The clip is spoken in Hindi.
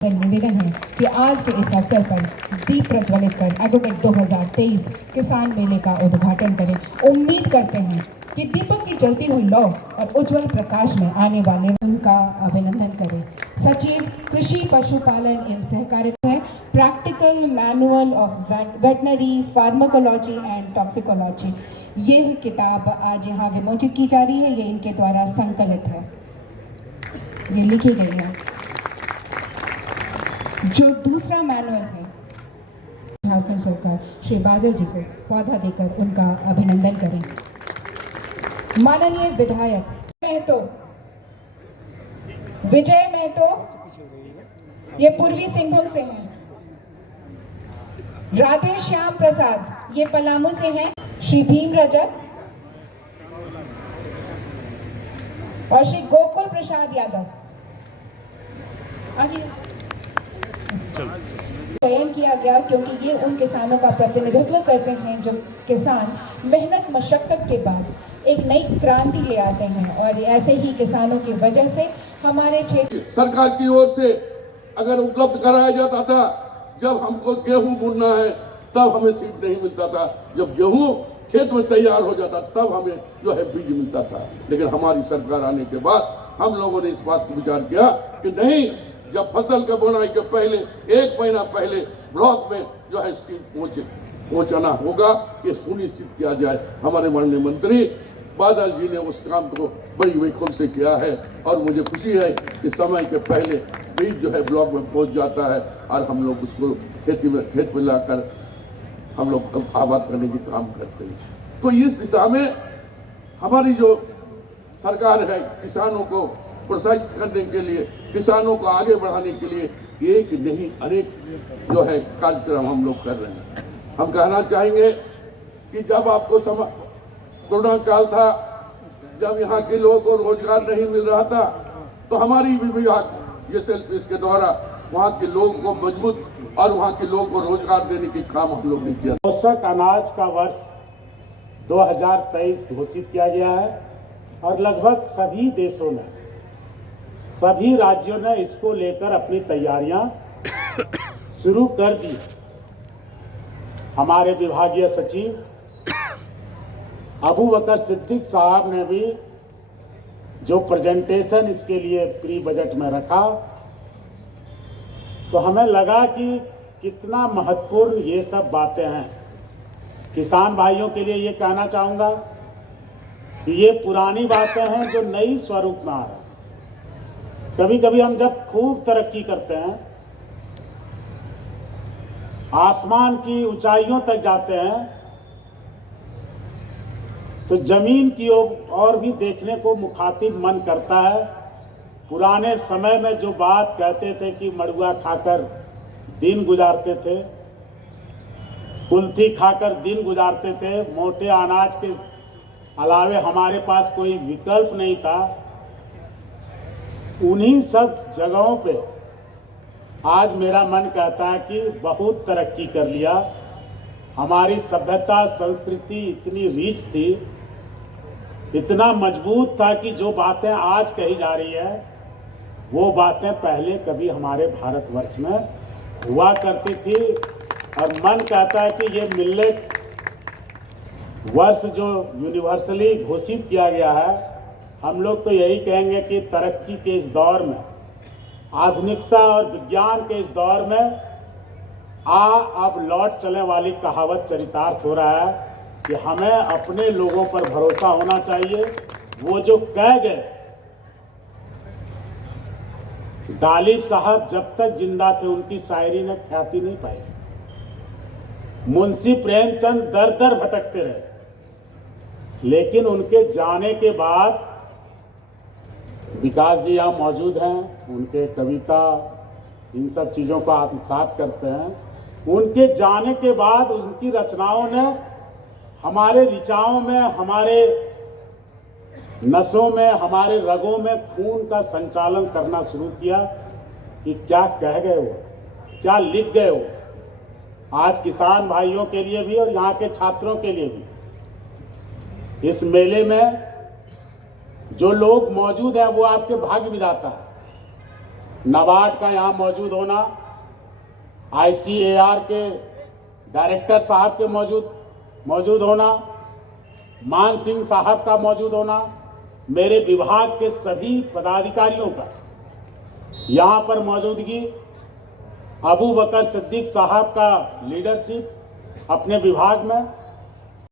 निवेदन है कि आज के इस अवसर पर दीप प्रज्वलित कर एग्रोटेक 2023 किसान मेले का उद्घाटन करें। उम्मीद करते हैं कि दीपक की जलती हुई लौ और उज्जवल प्रकाश में आने वाले उनका अभिनंदन करें। सचिव कृषि पशुपालन एवं सहकारिता है practical manual of veterinary pharmacology and toxicology. यह किताब आज यहाँ विमोचित की जा रही है। ये इनके द्वारा संकलित है, ये लिखी गई है। जो दूसरा मैनुअल है, झारखंड सरकार श्री बादल जी को पौधा देकर उनका अभिनंदन करें। माननीय विधायक विजय महतो, ये पूर्वी सिंहभूम से हैं। राधे श्याम प्रसाद, ये पलामू से हैं। श्री भीम रजक और श्री गोकुल प्रसाद यादव। चयन किया गया क्योंकि ये उन किसानों का प्रतिनिधित्व करते हैं जो किसान मेहनत मशक्कत के बाद एक नई क्रांति ले आते हैं, और ऐसे ही किसानों की वजह से हमारे क्षेत्र सरकार की ओर से अगर उपलब्ध कराया जाता था। जब हमको गेहूं बुनना है तब हमें सीड नहीं मिलता था, जब गेहूं खेत में तैयार हो जाता तब हमें जो है बीज मिलता था। लेकिन हमारी सरकार आने के बाद हम लोगों ने इस बात को विचार किया कि नहीं, जब फसल के बुनाई के पहले 1 महीना पहले ब्लॉक में जो है सीड पहुंचाना होगा, ये सुनिश्चित किया जाए। हमारे माननीय मंत्री बादल जी ने उस काम को बड़ी विखुद से किया है और मुझे खुशी है कि समय के पहले बीज जो है ब्लॉक में पहुंच जाता है और हम लोग उसको खेत में लाकर हम लोग आबाद करने की काम करते हैं। तो इस दिशा में हमारी जो सरकार है किसानों को प्रोत्साहित करने के लिए, किसानों को आगे बढ़ाने के लिए एक नहीं अनेक जो है कार्यक्रम हम लोग कर रहे हैं। हम कहना चाहेंगे कि जब आपको कोरोना काल था, जब यहाँ के लोगों को रोजगार नहीं मिल रहा था, तो हमारी विभाग जैसे इसके द्वारा वहाँ के लोगों को मजबूत और वहाँ के लोगों को रोजगार देने के काम हम लोग ने किया। औसत अनाज का वर्ष 2023 घोषित किया गया है और लगभग सभी देशों ने, सभी राज्यों ने इसको लेकर अपनी तैयारियां शुरू कर दी। हमारे विभागीय सचिव अबू बकर सिद्दीक साहब ने भी जो प्रेजेंटेशन इसके लिए प्री बजट में रखा, तो हमें लगा कि कितना महत्वपूर्ण ये सब बातें हैं। किसान भाइयों के लिए ये कहना चाहूँगा कि ये पुरानी बातें हैं जो नई स्वरूप में आ रहा है। कभी कभी हम जब खूब तरक्की करते हैं, आसमान की ऊंचाइयों तक जाते हैं, तो जमीन की ओर भी देखने को मुखातिब मन करता है। पुराने समय में जो बात कहते थे कि मड़ुआ खाकर दिन गुजारते थे, कुल्थी खाकर दिन गुजारते थे, मोटे अनाज के अलावे हमारे पास कोई विकल्प नहीं था, उन्हीं सब जगहों पे आज मेरा मन कहता है कि बहुत तरक्की कर लिया। हमारी सभ्यता संस्कृति इतनी रीच थी, इतना मजबूत था कि जो बातें आज कही जा रही है वो बातें पहले कभी हमारे भारतवर्ष में हुआ करती थी। और मन कहता है कि ये मिलेट वर्ष जो यूनिवर्सली घोषित किया गया है, हम लोग तो यही कहेंगे कि तरक्की के इस दौर में, आधुनिकता और विज्ञान के इस दौर में अब लौट चलने वाली कहावत चरितार्थ हो रहा है कि हमें अपने लोगों पर भरोसा होना चाहिए। वो जो कह गए, गालिब साहब जब तक जिंदा थे उनकी शायरी ने ख्याति नहीं पाई। मुंशी प्रेमचंद दर दर भटकते रहे, लेकिन उनके जाने के बाद विकास जी यहाँ मौजूद हैं, उनके कविता इन सब चीज़ों को आत्मसात करते हैं। उनके जाने के बाद उनकी रचनाओं ने हमारे ऋचाओं में, हमारे नसों में, हमारे रगों में खून का संचालन करना शुरू किया कि क्या कह गए वो, क्या लिख गए वो। आज किसान भाइयों के लिए भी और यहाँ के छात्रों के लिए भी इस मेले में जो लोग मौजूद हैं वो आपके भाग्य विधाता है। नाबार्ड का यहाँ मौजूद होना, ICAR के डायरेक्टर साहब के मौजूद होना, मान सिंह साहब का मौजूद होना, मेरे विभाग के सभी पदाधिकारियों का यहाँ पर मौजूदगी, अबू बकर सिद्दीक साहब का लीडरशिप अपने विभाग में,